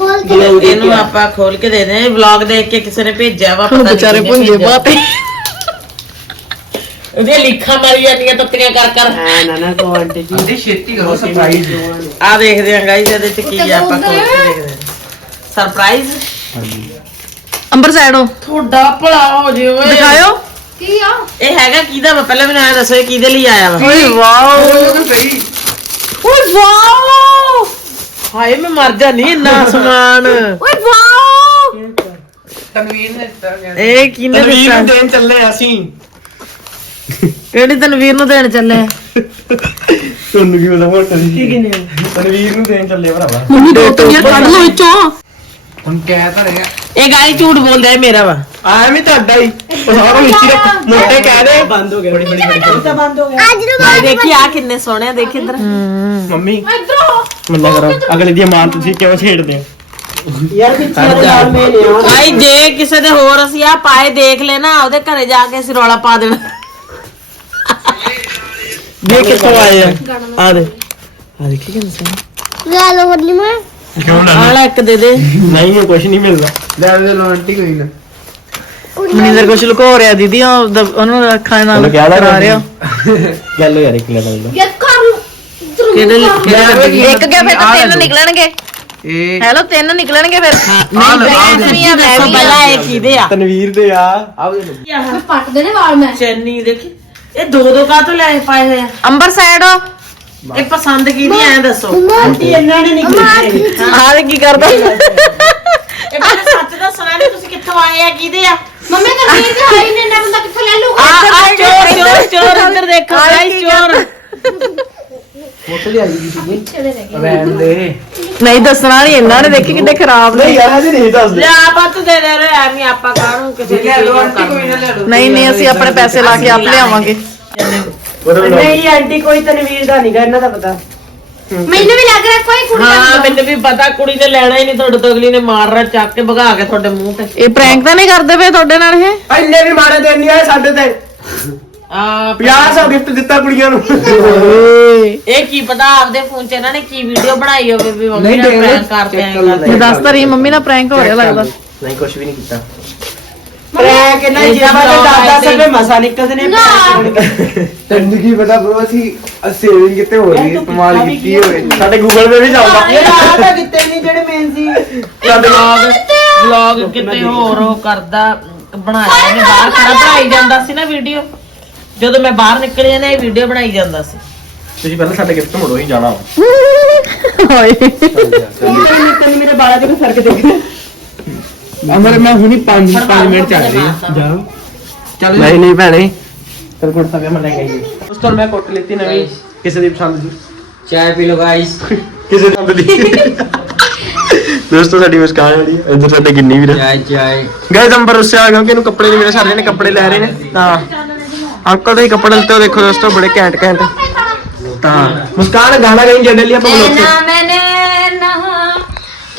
ਇਹਨੂੰ ਆਪਾਂ ਖੋਲ ਕੇ ਦੇ ਦੇ। ਵਲੌਗ ਦੇਖ ਕੇ ਕਿਸੇ ਨੇ ਭੇਜਿਆ ਵਾ ਪਤਾ ਨਹੀਂ ਵਿਚਾਰੇ ਭੁੰਜੇ ਬਾਤੇ ਉਹਦੇ ਲਿਖਾਂ ਮਾਰੀ ਜਾਂਦੀਆਂ ਤੱਤੀਆਂ ਕਰ ਕਰ। ਨਾ ਨਾ ਕੋ ਆਂਟੀ ਜੀ। ਆਂਟੀ ਛੇਤੀ ਕਰੋ ਸਰਪ੍ਰਾਈਜ਼ ਆ ਦੇਖਦੇ ਆ ਗਾਈਜ਼ ਇਹਦੇ ਚ ਕੀ ਆ ਆਪਾਂ ਖੋਲ ਕੇ ਦੇਖਦੇ ਆ। ਸਰਪ੍ਰਾਈਜ਼ ਅੰਬਰ ਸਾਈਡੋ ਤੁਹਾਡਾ ਭਲਾ ਹੋ ਜੇ ਓਏ। ਦਿਖਾਇਓ। ਕੀ ਆ? ਇਹ ਹੈਗਾ ਕਿਹਦਾ ਵਾ? ਪਹਿਲਾਂ ਮੈਨੂੰ ਐ ਦੱਸੋ ਇਹ ਕਿਹਦੇ ਲਈ ਆਇਆ ਵਾ? ਓਏ ਵਾਓ। ਸਹੀ। ਓਏ ਵਾਓ! ਹਾਏ ਮੈਂ ਮਰ ਜਾਣੀ ਇੰਨਾ ਸਮਾਨ। ਓਏ ਵਾਓ! ਤਨਵੀਰ ਨੇ ਦਿੱਤਾ ਇਹ ਕਿਹਨੇ ਦਿੱਤਾ? ਦੇਣ ਚੱਲੇ ਅਸੀਂ। ਕਿਹੜੀ ਤਨਵੀਰ ਨੂੰ ਦੇਣ ਚੱਲੇ? ਤੁਹਾਨੂੰ ਕੀ ਪਤਾ ਦੀ। ਕੀ ਤਨਵੀਰ ਨੂੰ ਦੇਣ ਚੱਲੇ ਭਰਾਵਾ। ਮੰਮੀ ਦੋ ਕੱਢ ਲਓ ਵਿੱਚੋਂ। ਹੁਣ ਕਹਿ ਤਾਂ ਰਿਹਾ ਇਹ ਗਾਈ ਝੂਠ ਬੋਲਦਾ ਹੈ ਮੇਰਾ ਵਾ। ਆਇਆ ਵੀ ਤੁਹਾਡਾ ਹੀ। ਉਹ ਸਾਰਾ ਮਿੱਟੀ ਰੱਖ ਮੋਟੇ ਕਹਿ ਦੇ। ਬੰਦ ਹੋ ਗਿਆ। ਬੜੀ ਬੜੀ ਬੜੀ ਆ ਦੇਖੀ ਆ ਕਿੰਨੇ ਸੋਹਣੇ ਆ ਦੇਖੀ ਇੱਧਰ। ਮੰਮੀ ਇਧਰੋਂ ਮੰਨਾ ਕਰੋ ਅਗਲੇ ਦੀ ਮਾਂ ਤੁਸੀਂ ਕਿਉਂ ਛੇੜਦੇ ਹੋ? ਭਾਈ ਜੇ ਕਿਸੇ ਦੇ ਹੋਰ ਅਸੀਂ ਆ ਪਾਏ ਦੇਖ ਲੈਣਾ ਉਹਦੇ ਘਰੇ ਜਾ ਕੇ ਅਸੀਂ ਰੌਲਾ ਪਾ ਦੇਣਾ। ਦੇ ਕਿੱਥੋਂ ਆਏ ਆ। ਆ ਦੇ। ਆ ਦੇਖੀ ਕਿੰਨੇ ਸੋਹਣੇ। ਕਿਉਂ ਆਹ ਲੈ ਇੱਕ ਦੇ ਦੇ। ਨਹੀਂ ਇਹ ਕੁਝ ਨਹੀਂ ਮਿਲਦਾ। ਲੈ ਦੇ ਲੋ ਆਂਟੀ ਕੋਈ ਨਾ। ਮਨਿੰਦਰ ਕੁਛ ਲੁਕੋ ਰਿਹਾ ਦੀਦੀ ਉਹ ਦ- ਉਹਨੂੰ ਅੱਖਾਂ ਨਾਲ ਉਹਨੂੰ ਕਹਿ ਦਾ ਕਰਾ ਰਿਹਾ। ਗੱਲ ਯਾਰ ਇੱਕ ਯਾਰ ਕਰ ਕਿਹਦੇ ਲਈ ਕਿਹਦੇ ਇੱਕ ਗਿਆ ਫਿਰ ਤਾਂ ਤਿੰਨ ਨਿਕਲਣਗੇ। ਇਹ ਹੈਲੋ ਤਿੰਨ ਨਿਕਲਣਗੇ ਫਿਰ। ਨਹੀਂ ਦੱਸੋ ਪਹਿਲਾਂ ਇਹ ਕਿਹਦੇ ਆ? ਤਨਵੀਰ ਦੇ ਆ। ਪੱਟਦੇ ਨੇ ਵਾਲ ਮੈਂ। ਚੈਨੀ ਦੇਖੀ। ਇਹ ਦੋ ਦੋ ਕਾਹ ਤੋਂ ਲੈ ਪਾਏ ਹੋਏ ਆ? ਅੰਬਰ ਸਾਈਡ ਇਹ ਪਸੰਦ ਕੀ ਨਹੀਂ ਐ ਦੱਸੋ? ਆਹ ਕੀ ਕਰਦਾ। ਇਹ ਪਹਿਲਾਂ ਸੱਚ ਦੱਸਣਾ ਨਹੀਂ ਤੁਸੀਂ ਕਿੱਥੋਂ ਆਏ ਆ ਕਿਹਦੇ ਆ? ਮੰਮੀ ਤਾਂ ਵੀਰ ਦੇ ਹਾਈ ਨੇ ਨਾ ਬੰਦਾ ਕਿੱਥੋਂ ਲੈ ਲੂਗਾ ਆ ਆ ਚੋਰ ਚੋਰ ਚੋਰ ਇੱਧਰ ਦੇਖੋ ਗਾਇਸ ਚੋਰ। ਫੋਟੋ ਲਿਆ ਜੀ ਸੀ ਰਹਿਣ ਦੇ। ਨਹੀਂ ਦੱਸਣਾ ਨਹੀਂ ਇਹਨਾਂ ਨੇ ਦੇਖੀ ਕਿੰਨੇ ਖਰਾਬ ਨੇ। ਯਾਰ ਹਜੇ ਨਹੀਂ ਦੱਸਦੇ। ਲੈ ਆਪਾਂ ਤੂੰ ਦੇ ਦੇ ਰਹੇ ਐਵੇਂ ਆਪਾਂ ਕਾਹਨੂੰ ਕਿਸੇ ਦੀ ਲੈ ਲੋ ਆਂਟੀ ਕੋਈ ਨਾ। ਲੈ ਲੋ ਨਹੀਂ ਨਹੀਂ ਅਸੀਂ ਆਪਣੇ ਪੈਸੇ ਲਾ ਕੇ ਆਪ ਲਿਆਵਾਂਗੇ। ਨਹੀਂ ਆਂਟੀ ਕੋਈ ਤਨਵੀਰ ਦਾ ਨਹੀਂਗਾ ਇਹਨਾਂ ਦਾ ਪਤਾ। ਮੈਨੂੰ ਵੀ ਲੱਗ ਰਿਹਾ ਕੋਈ ਕੁੜੀ ਹਾਂ ਮੈਨੂੰ ਵੀ ਪਤਾ ਕੁੜੀ ਨੇ ਲੈਣਾ ਹੀ ਨਹੀਂ ਤੁਹਾਡੇ ਤੋਂ ਅਗਲੀ ਨੇ ਮਾਰਨਾ ਚੱਕ ਕੇ ਭਗਾ ਕੇ ਤੁਹਾਡੇ ਮੂੰਹ ਤੇ। ਇਹ ਪ੍ਰੈਂਕ ਤਾਂ ਨਹੀਂ ਕਰਦੇ ਪਏ ਤੁਹਾਡੇ ਨਾਲ ਇਹ? ਇੰਨੇ ਵੀ ਮਾਰੇ ਤੇ ਨਹੀਂ ਆਏ ਸਾਡੇ ਤੇ। ਆ 50 ਗਿਫਟ ਦਿੱਤਾ ਕੁੜੀਆਂ ਨੂੰ। ਇਹ ਕੀ ਪਤਾ ਆਪਦੇ ਫੋਨ 'ਚ ਇਹਨਾਂ ਨੇ ਕੀ ਵੀਡੀਓ ਬਣਾਈ ਹੋਵੇ ਵੀ ਮੰਮੀ ਨਹੀਂ ਨਾਲ ਦੇਖ ਪ੍ਰੈਂਕ ਕਰਦੇ ਆਂ। ਕਰਦੇ ਇਹ ਦੱਸ ਤਾਂ ਰਹੀ ਮੰਮੀ ਨਾਲ ਪ੍ਰੈਂਕ ਹੋ ਰਿਹਾ ਲੱਗਦਾ। ਨਹੀਂ ਕੁਝ ਵੀ ਨਹੀਂ ਕੀਤਾ। ਇਹਨਾਂ ਜੀਵਾਂ ਦੇ ਦਾਦਾ ਸਭੇ ਮਸਾ ਨਿਕਲਦੇ ਨੇ ਤੈਨੂੰ ਕੀ ਪਤਾ ਬ్రో ਅਸੀਂ ਸੇਵਿੰਗ ਕਿਤੇ ਹੋ ਰਹੀ ਹੈ ਕਮਾਲ ਕੀਤੀ ਹੋਵੇ। ਸਾਡੇ ਗੂਗਲ ਪੇ ਵੀ ਚੱਲਦਾ। ਇਹ ਆ ਤਾਂ ਕਿਤੇ ਨਹੀਂ ਜਿਹੜੇ ਮੇਨ ਸੀ। ਸਾਡੇ ਕਿੱਥੇ ਵਲੌਗ ਕਿਤੇ ਹੋਰ ਉਹ ਕਰਦਾ ਬਣਾਇਆ ਇਹਨੇ ਬਾਹਰ ਖੜਾ ਬਣਾਈ ਜਾਂਦਾ ਸੀ ਨਾ ਵੀਡੀਓ ਜਦੋਂ ਮੈਂ ਬਾਹਰ ਨਿਕਲਿਆ ਨਾ ਇਹ ਵੀਡੀਓ ਬਣਾਈ ਜਾਂਦਾ ਸੀ। ਤੁਸੀਂ ਪਹਿਲਾਂ ਸਾਡੇ ਗਿਫਟ ਮੋੜੋ ਹੀ ਜਾਣਾ ਤੈਨੂੰ ਮੇਰੇ ਬਾਲਾਂ 'ਚ ਕੋਈ ਫ਼ਰਕ ਦਿਖਦਾ। ਅਮਰ ਮੈਂ ਹੁਣੀ 5 ਮਿੰਟ ਚੱਲ ਰਹੀ ਹਾਂ। ਜਾ ਚੱਲ ਨਹੀਂ ਨਹੀਂ ਭੈਣੇ। ਤੇਰੇ ਕੋਲ ਸਭ ਮੈਂ ਲੈ ਗਈ ਉਸ ਮੈਂ ਕੋਟ ਲੈਤੀ ਨਵੀਂ। ਕਿਸੇ ਦੀ ਪਸੰਦ ਦੀ। ਚਾਹ ਪੀ ਲੋ ਗਾਇਸ ਕਿਸੇ ਦੀ ਪਸੰਦ ਦੀ। ਦੋਸਤੋ ਸਾਡੀ ਮੁਸਕਾਨ ਵਾਲੀ ਇੱਧਰ ਸਾਡੇ ਗਿੰਨੀ ਵੀ ਚਾਹ ਚਾਹ ਗਾਇਸ ਅੰਬਰ ਉਸੇ ਆ ਗਿਆ ਕਿ ਇਹਨੂੰ ਕੱਪੜੇ ਵੀ ਮੇਰੇ ਸਾਰੇ ਨੇ ਕੱਪੜੇ ਲੈ ਰਹੇ ਨੇ। ਤਾਂ ਅੰਕਲ ਦੇ ਕੱਪੜੇ ਲਿੱਤੇ ਦੇਖੋ ਦੋਸਤੋ ਬੜੇ ਘੈਂਟ ਘੈਂਟ ਤਾਂ ਮੁਸਕਾਨ ਗਾਣਾ ਗਾਈ ਜਿਹੜੇ ਆਪਾਂ ਬਲੋਕ ਨਾ ਮੈਨੇ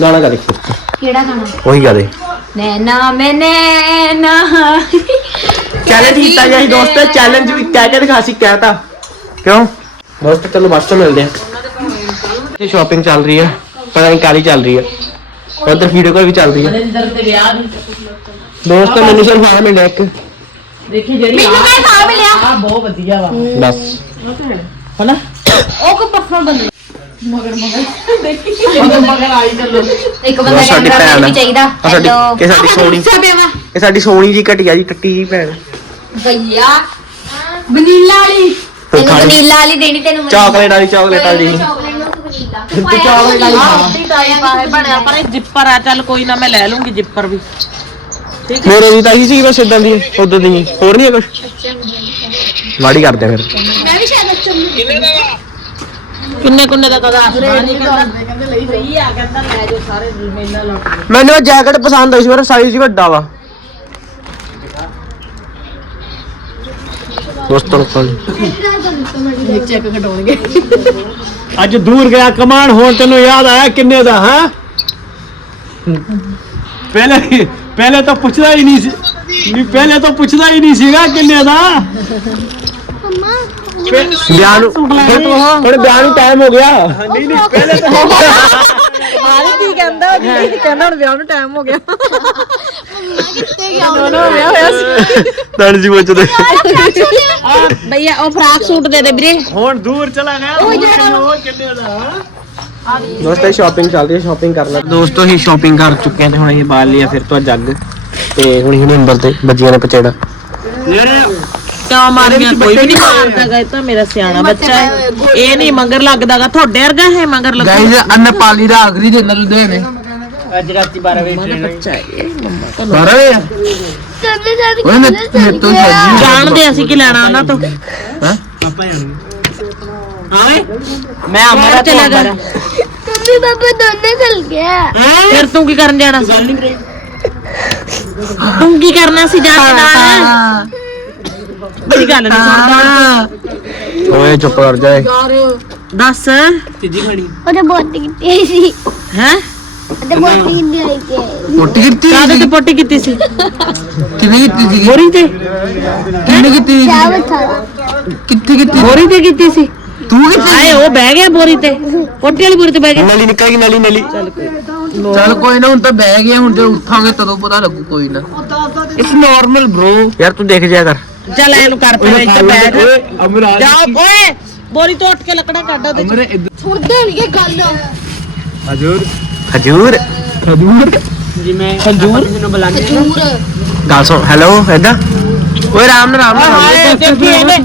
ਗਾਣਾ ਗਾ ਦੇ केड़ा गाना ਉਹੀ ਗਾ ਦੇ नैना में नैना ਚੈਲੰਜ ਕੀਤਾ ਗਿਆ ਸੀ ਦੋਸਤੋ ਚੈਲੰਜ ਵੀ ਕਹਿ ਕੇ ਦਿਖਾ ਸੀ ਕਹਿਤਾ ਕਿਉਂ ਦੋਸਤੋ ਚਲੋ ਬਾਅਦ ਚੋਂ ਮਿਲਦੇ ਆ ਇਹ ਸ਼ਾਪਿੰਗ ਚੱਲ ਰਹੀ ਹੈ ਪਤਾ ਨਹੀਂ ਕਾਲੀ ਚੱਲ ਰਹੀ ਹੈ ਉਧਰ ਵੀਡੀਓ ਕਾਲ ਵੀ ਚੱਲ ਰਹੀ ਹੈ ਮਨਿੰਦਰ ਦੇ ਵਿਆਹ ਦੀ ਦੋਸਤੋ ਮੈਨੂੰ ਸਿਰਫ ਆ ਮਿਲਿਆ ਇੱਕ ਦੇਖੀ ਜਿਹੜੀ ਮੈਨੂੰ ਮੈਂ ਖਾ ਮਿਲਿਆ ਆ ਬਹੁਤ ਵਧੀਆ ਵਾ ਬਸ ਹਨਾ ਉਹ ਕੋ ਪੱਖੋਂ ਬੰਦੇ ਮਗਰ ਮਗਰ। ਆਈ ਚੱਲੋ। ਇੱਕ ਉਹ ਬੰਦਾ ਸਾਡੀ ਕੈਮਰਾ ਭੈਣ ਵੀ ਆ। ਚਾਹੀਦਾ। ਆ ਸਾਡੀ Hello। ਇਹ ਸਾਡੀ ਸੋਹਣੀ ਇਹ ਸਾਡੀ ਸੋਹਣੀ ਜੀ ਘਟਿਆ ਜੀ ਟੱਟੀ ਜੀ ਭੈਣ। ਭਈਆ। ਵਨੀਲਾ ਵਾਲੀ। ਤੈਨੂੰ ਖਾਣੀ। ਵਨੀਲਾ ਵਾਲੀ ਦੇਣੀ ਤੈਨੂੰ ਚਾਕਲੇਟ ਵਾਲੀ ਚਾਕਲੇਟ ਵਾਲੀ। ਚਾਕਲੇਟ ਨੂੰ ਵਨੀਲਾ। ਤੂੰ ਚਾਕਲੇਟ ਵਾਲੀ ਖਾ ਆਪਣੀ ਟਾਈਮ ਆਏ ਬਣਿਆ ਪਰ ਇਹ ਜਿੱਪਰ ਆ ਚੱਲ ਕੋਈ ਨਾ ਮੈਂ ਲੈ ਲੂੰਗੀ ਜਿੱਪਰ ਵੀ। ਮੇਰੇ ਦੀ ਤਾਂ ਇਹੀ ਸੀ ਬਸ ਇਦਾਂ ਦੀ ਉਦੋਂ ਦੀ। ਹੋਰ ਨਹੀਂ ਹੈ ਕੁਝ ਮਾੜੀ ਕਰਦੇ ਆ ਫਿਰ। ਮੈਂ ਵੀ ਸ਼ਾਇਦ ਅੱਛਾ ਕਿੰਨੇ ਕੁੰਨੇ ਦਾ ਕਹਿੰਦੇ ਲਈ ਸਹੀ ਆ ਕਹਿੰਦਾ ਲੈ ਜੋ ਸਾਰੇ ਮੇਲਾ ਲੁੱਟ ਲਓ। ਮੈਨੂੰ ਜੈਕਟ ਪਸੰਦ ਆਈ ਸੀ ਪਰ ਸਾਈਜ਼ ਹੀ ਵੱਡਾ ਵਾ। ਦੋਸਤੋ ਕੋਲ ਚੈੱਕ ਘਟਾਉਣਗੇ ਅੱਜ ਦੂਰ ਗਿਆ ਕਮਾਨ ਹੁਣ ਤੈਨੂੰ ਯਾਦ ਆਇਆ ਕਿੰਨੇ ਦਾ ਹੈ? ਪਹਿਲੇ ਪਹਿਲੇ ਤਾਂ ਪੁੱਛਦਾ ਹੀ ਨਹੀਂ ਸੀ ਨਹੀਂ ਪਹਿਲੇ ਤਾਂ ਪੁੱਛਦਾ ਹੀ ਨਹੀਂ ਸੀਗਾ ਕਿੰਨੇ ਦਾ। ਵਿਆਹ ਨੂੰ ਹੁਣ ਹੁਣ ਵਿਆਹ ਨੂੰ ਟਾਈਮ ਹੋ ਗਿਆ। ਨਹੀਂ ਨਹੀਂ ਪਹਿਲੇ ਤਾਂ ਤਣ ਜੀ ਪੁੱਛਦੇ। ਭਈਆ ਉਹ ਫਰਾਕ ਸੂਟ ਦੇ ਦੇ ਵੀਰੇ। ਹੁਣ ਦੂਰ ਚਲਾ ਗਿਆ। ਹੁਣ ਉਹ ਕਿੰਨੇ ਦਾ ਦੋਸਤੋ ਸ਼ਾਪਿੰਗ ਚੱਲ ਰਹੀ ਹੈ ਸ਼ਾਪਿੰਗ ਕਰ ਲੈ। ਦੋਸਤੋ ਹੀ ਸ਼ਾਪਿੰਗ ਕਰ ਚੁੱਕੇ ਹਾਂ ਤੇ ਹੁਣ ਇਹ ਬਾਲ ਲਿਆ ਫਿਰ ਤੋਂ ਜੱਗ ਤੇ ਹੁਣ ਹੀ ਨੰਬਰ ਤੇ ਬੱਜੀਆਂ ਨੇ ਪਚੇੜਾ। ਯਾਰ ਕਿਉਂ ਮਾਰੀਆਂ ਕੋਈ ਵੀ ਨਹੀਂ ਮਾਰਦਾਗਾ ਇਹ ਤਾਂ ਮੇਰਾ ਸਿਆਣਾ ਬੱਚਾ ਹੈ। ਇਹ ਨਹੀਂ ਮਗਰ ਲੱਗਦਾਗਾ ਤੁਹਾਡੇ ਵਰਗਾ ਹੈ ਮਗਰ ਲੱਗਾ ਗਾਇਜ਼ ਅਨਪਾਲੀ ਦਾ ਆਖਰੀ ਦਿਨ ਲੁਧਿਆਣੇ। ਅੱਜ ਰਾਤੀ 12 ਵਜੇ ਟ੍ਰੇਨ ਬੱਚਾ ਹੈ ਇਹ। ਬਾਰਾ ਵੇ ਓਏ ਮੈਂ ਮੇਰੇ ਤੋਂ ਜਾਣਦੇ ਅਸੀਂ ਕੀ ਲੈਣਾ ਉਹਨਾਂ ਤੋਂ। ਪਾਪਾ ਜਾਣਗੇ ਮੈਂ ਅਮਰਾ ਤੇ ਲਗਾ ਮੰਮੀ ਪਾਪਾ ਦੋਨੇ ਚਲ ਗਿਆ ਫਿਰ ਤੂੰ ਕੀ ਕਰਨ ਜਾਣਾ ਸੀ? ਤੂੰ ਕੀ ਕਰਨਾ ਸੀ? ਜਾ ਕੇ ਨਾਲ। ਬੜੀ ਗੱਲ ਨਹੀਂ ਸੁਣਦਾ। ਓਏ ਚੁੱਪ ਕਰ ਜਾਏ ਦੱਸ। ਉਹਦੇ ਬੋਟੀ ਕੀਤੀ ਸੀ। ਹੈ? ਉਹਦੇ ਬੋਟੀ ਕੀਤੀ ਹੋਈ ਸੀ। ਪੋਟੀ ਕੀਤੀ ਕਾਹਦੇ ਤੇ ਪੋਟੀ ਕੀਤੀ ਸੀ? ਕਿਵੇਂ ਕੀਤੀ ਸੀ? ਬੋਰੀ ਤੇ? ਕਿੰਨੇ ਕੀਤੀ ਸੀ? ਚਾਹ ਬਤਾ ਕਿੱਥੇ ਕੀਤੀ? ਬੋਰੀ ਤੇ ਕੀਤੀ ਸੀ? ਤੂੰ ਕਿੱਥੇ ਆਏ ਉਹ ਬਹਿ ਗਿਆ ਬੋਰੀ ਤੇ। ਪੋਟੀ ਵਾਲੀ ਬੋਰੀ ਤੇ ਬਹਿ ਗਿਆ। ਨਲੀ ਨਿਕਲ ਗਈ ਨਲੀ ਨਲੀ। ਚੱਲ ਕੋਈ ਨਾ। ਹੁਣ ਤਾਂ ਬਹਿ ਗਿਆ ਹੁਣ ਜੇ ਉੱਠਾਂਗੇ ਤਦੋਂ ਪਤਾ ਲੱਗੂ ਕੋਈ ਨਾ। ਇਟਸ ਨਾਰਮਲ ਬ੍ਰੋ ਯਾਰ ਤੂੰ ਦੇਖ ਜਾਇਆ ਕਰ। ਚੱਲ ਇਹਨੂੰ ਕਰ ਫਿਰ ਇੱਥੇ ਬੈਠ ਜਾ ਓਏ ਬੋਰੀ ਤੋਂ ਉੱਠ ਕੇ ਲੱਕੜਾਂ ਕੱਢ ਉਹਦੇ ਚ। ਸੁਣਦੇ ਨਹੀਂ ਕਿ ਗੱਲ। ਹਜੂਰ। ਹਜੂਰ? ਜੂਰ ਗੱਲ ਸੁਣ ਹੈਲੋ ਐਦਾਂ ਓਏ ਰਾਮ ਨਾਲ ਰਾਮ ਨਾਲ। ਹਾਏ ਦੇਖੀ ਇਹਨੇ।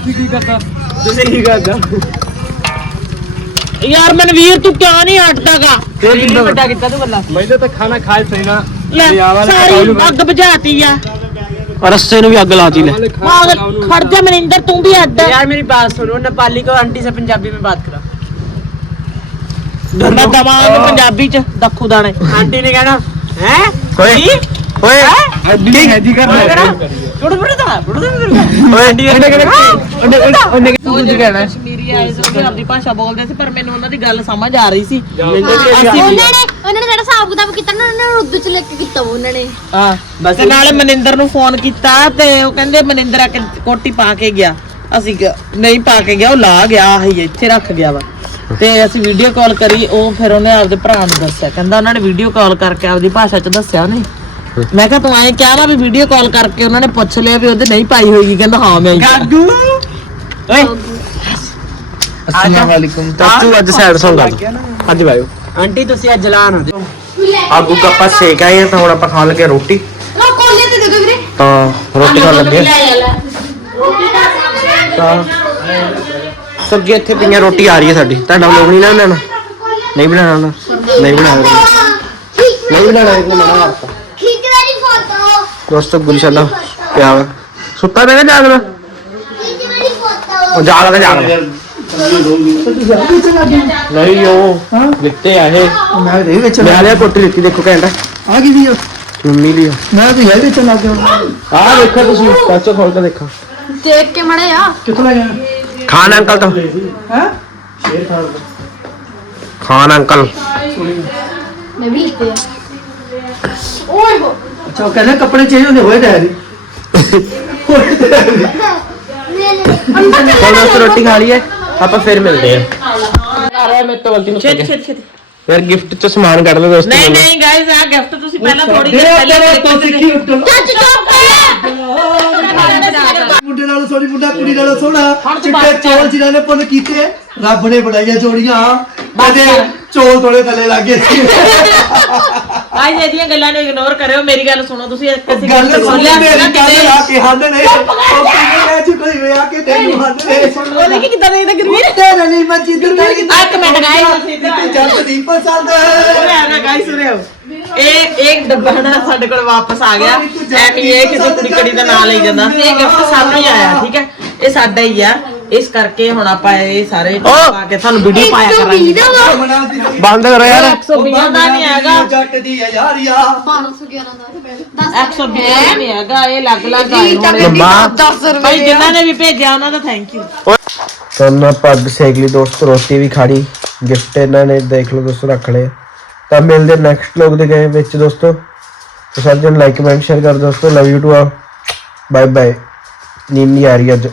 ਤੁਸੀਂ ਕੀ ਕਰਦਾ? ਯਾਰ ਮਨਵੀਰ ਤੂੰ ਕਿਉਂ ਨਹੀਂ ਹਟਦਾਗਾ ਵੱਡਾ ਕੀਤਾ ਤੂੰ ਬੱਲਾ ਮੈਨੂੰ ਤਾਂ ਖਾਣਾ ਖਾਏ ਸਹੀ ਨਾ। ਲੈ ਸਾਰੀ ਅੱਗ ਬੁਝਾਤੀ ਆ। रस्से ने भी अग लाती ले पागल खड़ जा मनिंदर तू भी हद है यार मेरी बात सुनो नेपाली को आंटी से पंजाबी में बात करो मैं दमान पंजाबी च दखू दाने आंटी ने कहना हैं कोई ਨਾਲੇ ਮਨਿੰਦਰ ਨੂੰ ਫੋਨ ਕੀਤਾ ਤੇ ਉਹ ਕਹਿੰਦੇ ਮਨਿੰਦਰ ਆ ਕੇ ਕੋਟੀ ਪਾ ਕੇ ਗਿਆ। ਅਸੀਂ ਨਹੀਂ ਪਾ ਕੇ ਗਿਆ ਉਹ ਲਾ ਗਿਆ ਹੀ ਇੱਥੇ ਰੱਖ ਗਿਆ ਵਾ। ਤੇ ਅਸੀਂ ਵੀਡੀਓ ਕਾਲ ਕਰੀ ਉਹ ਫਿਰ ਉਹਨੇ ਆਪਦੇ ਭਰਾ ਨੂੰ ਦੱਸਿਆ। ਕਹਿੰਦਾ ਉਹਨਾਂ ਨੇ ਵੀਡੀਓ ਕਾਲ ਕਰਕੇ ਆਪਦੀ ਭਾਸ਼ਾ ਚ ਦੱਸਿਆ ਉਹਨੇ। ਮੈਂ ਕਿਹਾ ਤੂੰ ਐਂ ਕਿਹਾ ਨਾ ਵੀ ਵੀਡੀਓ ਕਾਲ ਕਰਕੇ ਉਹਨਾਂ ਨੇ ਪੁੱਛ ਲਿਆ ਵੀ ਉਹਦੇ ਨਹੀਂ ਪਾਈ ਹੋਈ ਕਹਿੰਦਾ ਹਾਂ ਮੈਂ ਹੀ। ਪਾਈ। ਗਾਗੂ। ਓਏ। ਅਸਲਾਮ ਵਾਲੇਕੁਮ ਚਾਚੂ ਅੱਜ ਸਾਈਡ ਸੌਂਗ ਗਾ ਅੱਜ ਬਾਇਓ ਆਂਟੀ ਤੁਸੀਂ ਅੱਜ ਜਲਾਨ ਹੋ। ਆਗੂ ਕੱਪਾ ਸੇਕ ਆਏ ਆ ਤਾਂ ਹੁਣ ਆਪਾਂ ਖਾਣ ਲੱਗੇ ਰੋਟੀ। ਲੋ ਕੋਲੇ ਤੇ ਦੇ ਦੋ ਵੀਰੇ। ਤਾਂ ਰੋਟੀ ਖਾਣ ਲੱਗੇ। ਤਾਂ ਸਬਜ਼ੀ ਇੱਥੇ ਪਈਆਂ ਰੋਟੀ ਆ ਰਹੀ ਹੈ ਸਾਡੀ। ਤੁਹਾਡਾ ਲੋਕ ਨਹੀਂ ਨਾ ਬਣਾਉਣਾ ਨਹੀਂ ਬਣਾਉਣਾ ਨਾ। ਨਹੀਂ ਬਣਾਉਣਾ। ਨਹੀਂ ਬਣਾਉਣਾ ਇਹਨੇ ਮਨਾ ਕਰਤਾ। ਖਿੱਚ ਵਾਲੀ ਫੋਟੋ ਦੋਸਤੋ ਗੁਲਸ਼ਾਨਾ ਪਿਆ ਵਾ ਸੁੱਤਾ ਪਿਆ ਕਿ ਜਾਗਦਾ ਖਿੱਚ ਵਾਲੀ ਫੋਟੋ ਉਹ ਜਾਗਦਾ ਜਾਗਦਾ ਨਹੀਂ ਉਹ ਲਿੱਤੇ ਆ ਇਹ ਮੈਂ ਦੇ ਵਿੱਚ ਮੈਂ ਲਿਆ ਕੋਟੀ ਲਿੱਤੀ ਦੇਖੋ ਘੈਂਟ ਆ ਗਈ ਦੀ ਮੰਮੀ ਲਈ ਮੈਂ ਤਾਂ ਇਹ ਵਿੱਚ ਲੱਗ ਗਿਆ ਆਹ ਦੇਖੋ ਤੁਸੀਂ ਪਾਚੋ ਖੋਲ ਕੇ ਦੇਖੋ ਦੇਖ ਕੇ ਮੜੇ ਆ ਕਿੱਥੋਂ ਲੈ ਗਿਆ ਤੋਂ ਹਾਂ ਹੋ ਅੱਛਾ ਉਹ ਕਹਿੰਦੇ ਕੱਪੜੇ ਚੇਂਜ ਹੁੰਦੇ ਹੋਏ ਡੈਡੀ ਹੁਣ ਦੋਸਤੋ ਰੋਟੀ ਖਾ ਲਈਏ ਆਪਾਂ ਫਿਰ ਮਿਲਦੇ ਆ ਆ ਰਿਹਾ ਮੇਰੇ ਤੋਂ ਗਲਤੀ ਨੂੰ ਛੇਤੀ ਛੇਤੀ ਛੇਤੀ। ਫਿਰ ਗਿਫਟ ਚ ਸਮਾਨ ਕੱਢ ਲਓ ਦੋਸਤੋ। ਨਹੀਂ ਨਹੀਂ ਗਾਇਸ ਆ ਗਿਫਟ ਤੁਸੀਂ ਪਹਿਲਾਂ ਥੋੜੀ ਦੇਰ ਪਹਿਲਾਂ ਤੋਂ ਉੱਠੋ ਚੱਚ ਚੁੱਪ ਮੁੰਡੇ ਨਾਲ ਸੋਹਣੀ ਮੁੰਡਾ ਕੁੜੀ ਨਾਲ ਸੋਹਣਾ। ਚਿੱਟੇ ਚੌਲ ਜਿਨ੍ਹਾਂ ਨੇ ਪੁੰਨ ਕੀਤੇ ਰੱਬ ਨੇ ਬਣਾਈਆਂ ਜੋੜੀਆਂ ਕਦੇ ਚੌਲ ਥੋੜੇ ਥੱਲੇ ਲੱਗੇ ਸੀ। ਆਈ ਇਹਦੀਆਂ ਗੱਲਾਂ ਨੂੰ ਇਗਨੋਰ ਕਰਿਓ ਮੇਰੀ ਗੱਲ ਸੁਣੋ ਤੁਸੀਂ। ਇੱਕ ਅਸੀਂ ਗੱਲ ਸੁਣ ਸੀ ਮੇਰੀ ਗੱਲ। ਲਾ ਕੇ ਹੱਦ ਨੇ। ਉਹ ਕਹਿੰਦੇ ਜੀ ਕੋਈ ਵੇ ਆ ਕੇ ਤੈਨੂੰ ਹੱਦ ਨੇ। ਉਹ ਦੇਖੀ ਕਿਦਾਂ ਦੇ ਗੁਰਵੀਰ। ਤੇਰੇ ਲਈ ਮੈਂ ਜਿੱਦ ਨਹੀਂ ਆ ਇੱਕ ਮਿੰਟ ਗਾਇਸ ਜੱਟ ਦੀ ਪਸੰਦ ਨਾ ਗਾਇਸ ਆਓ ਇਹ ਇੱਕ ਡੱਬਾ ਨਾ ਸਾਡੇ ਕੋਲ ਵਾਪਸ ਆ ਗਿਆ। ਐਵੇਂ ਇਹ ਕਿਸੇ ਕੁੜੀ ਕੜੀ ਦਾ ਨਾਮ ਲਈ ਜਾਂਦਾ। ਸੀ ਇਹ ਗਿਫਟ ਸਾਨੂੰ ਹੀ ਆਇਆ ਠੀਕ ਹੈ? ਇਹ ਸਾਡਾ ਹੀ ਆ। ਇਸ ਕਰਕੇ ਹੁਣ ਆਪਾਂ ਇਹ ਸਾਰੇ ਪਾ ਕੇ ਤੁਹਾਨੂੰ ਵੀਡੀਓ ਪਾਇਆ ਕਰਾਂਗੇ। ਬੰਦ ਕਰੋ ਯਾਰ। 120 ਦਾ ਨਹੀਂ ਹੈਗਾ। ਜੱਟ ਦੀ ਯਾਰੀਆ 511 ਦਾ 120 ਦਾ ਨਹੀਂ ਹੈਗਾ ਇਹ ਅਲੱਗ ਅਲੱਗ ਆਏ ਹੋਣੇ ਲੰਮਾ। 10 ਭਾਈ ਜਿਨ੍ਹਾਂ ਨੇ ਵੀ ਭੇਜਿਆ ਉਹਨਾਂ ਦਾ ਥੈਂਕ ਯੂ ਤਾਂ ਪੱਗ ਸੇਕ ਲਈ ਦੋਸਤੋ ਰੋਟੀ ਵੀ ਖਾਣੀ ਗਿਫਟ ਇਹਨਾਂ ਨੇ ਦੇਖ ਲਓ ਦੋਸਤੋ ਰੱਖ ਲਏ। ਤਾਂ ਮਿਲਦੇ ਨੈਕਸਟ ਲੋਗ ਦੇ ਗਏ ਵਿੱਚ ਦੋਸਤੋ। ਤਾਂ ਸਾਰੇ ਜਣ ਲਾਈਕ ਕਮੈਂਟ ਸ਼ੇਅਰ ਕਰ ਦੋਸਤੋ। ਲਵ ਯੂ ਟੂ ਆ ਬਾਏ ਬਾਏ ਨੀਂਦ ਨਹੀਂ ਆ ਰਹੀ ਅੱਜ।